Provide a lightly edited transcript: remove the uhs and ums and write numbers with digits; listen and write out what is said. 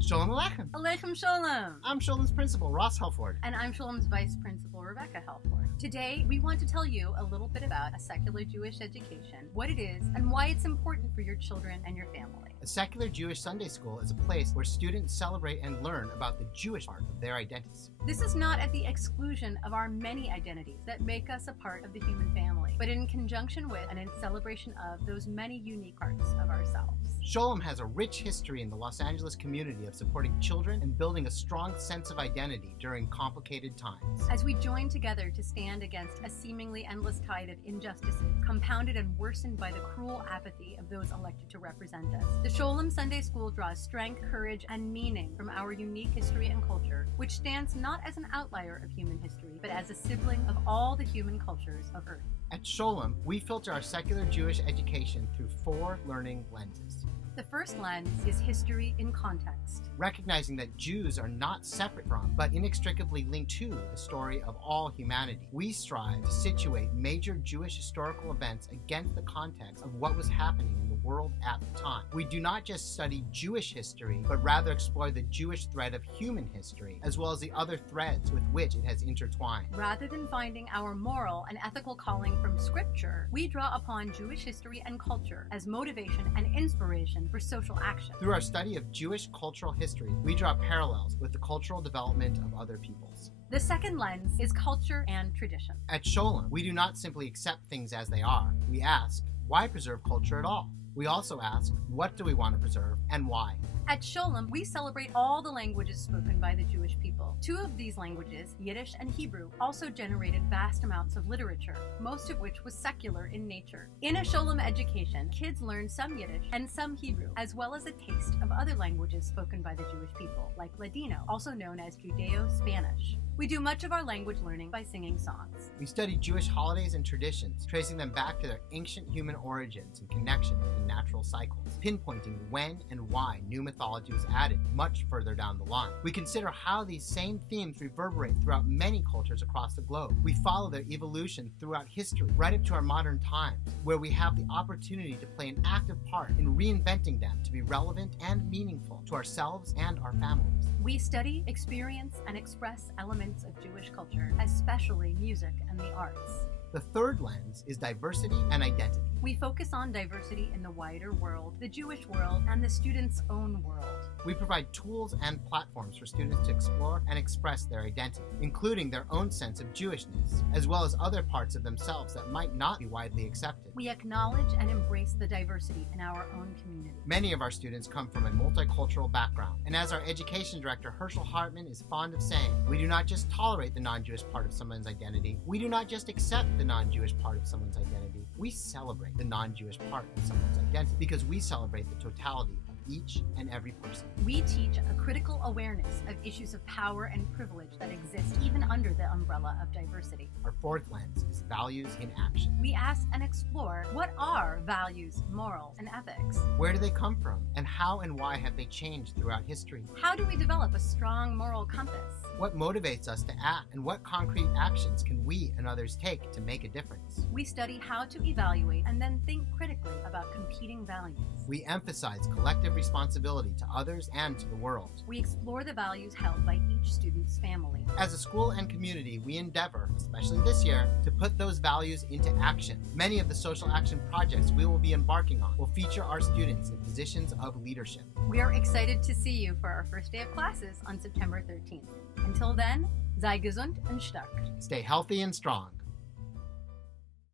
Sholem Aleichem. Aleichem Sholem. I'm Sholem's principal, Ross Helford. And I'm Sholem's vice principal, Rebekka Helford. Today, we want to tell you a little bit about a secular Jewish education, what it is, and why it's important for your children and your family. A secular Jewish Sunday school is a place where students celebrate and learn about the Jewish part of their identities. This is not at the exclusion of our many identities that make us a part of the human family, but in conjunction with and in celebration of those many unique parts of ourselves. Sholem has a rich history in the Los Angeles community of supporting children and building a strong sense of identity during complicated times. As we join together to stand against a seemingly endless tide of injustices, compounded and worsened by the cruel apathy of those elected to represent us, the Sholem Sunday School draws strength, courage, and meaning from our unique history and culture, which stands not as an outlier of human history, but as a sibling of all the human cultures of Earth. At Sholem, we filter our secular Jewish education through 4 learning lenses. The first lens is history in context. Recognizing that Jews are not separate from, but inextricably linked to, the story of all humanity, we strive to situate major Jewish historical events against the context of what was happening in the world at the time. We do not just study Jewish history, but rather explore the Jewish thread of human history, as well as the other threads with which it has intertwined. Rather than finding our moral and ethical calling from Scripture, we draw upon Jewish history and culture as motivation and inspiration for social action. Through our study of Jewish cultural history, we draw parallels with the cultural development of other peoples. The second lens is culture and tradition. At Sholem, we do not simply accept things as they are. We ask, why preserve culture at all? We also ask, what do we want to preserve and why? At Sholem, we celebrate all the languages spoken by the Jewish people. 2 of these languages, Yiddish and Hebrew, also generated vast amounts of literature, most of which was secular in nature. In a Sholem education, kids learn some Yiddish and some Hebrew, as well as a taste of other languages spoken by the Jewish people, like Ladino, also known as Judeo-Spanish. We do much of our language learning by singing songs. We study Jewish holidays and traditions, tracing them back to their ancient human origins and connection with the natural cycles, pinpointing when and why new mythology was added much further down the line. We consider how these same themes reverberate throughout many cultures across the globe. We follow their evolution throughout history, right up to our modern times, where we have the opportunity to play an active part in reinventing them to be relevant and meaningful to ourselves and our families. We study, experience, and express elements of Jewish culture, especially music and the arts. The third lens is diversity and identity. We focus on diversity in the wider world, the Jewish world, and the students' own world. We provide tools and platforms for students to explore and express their identity, including their own sense of Jewishness, as well as other parts of themselves that might not be widely accepted. We acknowledge and embrace the diversity in our own community. Many of our students come from a multicultural background, and as our education director, Herschel Hartman, is fond of saying, we do not just tolerate the non-Jewish part of someone's identity, we do not just accept the non-Jewish part of someone's identity, we celebrate the non-Jewish part of someone's identity because we celebrate the totality of each and every person. We teach a critical awareness of issues of power and privilege that exist even under the umbrella of diversity. Our fourth lens is values in action. We ask and explore, what are values, morals, and ethics? Where do they come from, and how and why have they changed throughout history? How do we develop a strong moral compass? What motivates us to act, and what concrete actions can we and others take to make a difference? We study how to evaluate and then think critically about competing values. We emphasize collective responsibility to others and to the world. We explore the values held by each student's family. As a school and community, we endeavor, especially this year, to put those values into action. Many of the social action projects we will be embarking on will feature our students in positions of leadership. We are excited to see you for our first day of classes on September 13th. Until then, sei gesund und stark. Stay healthy and strong.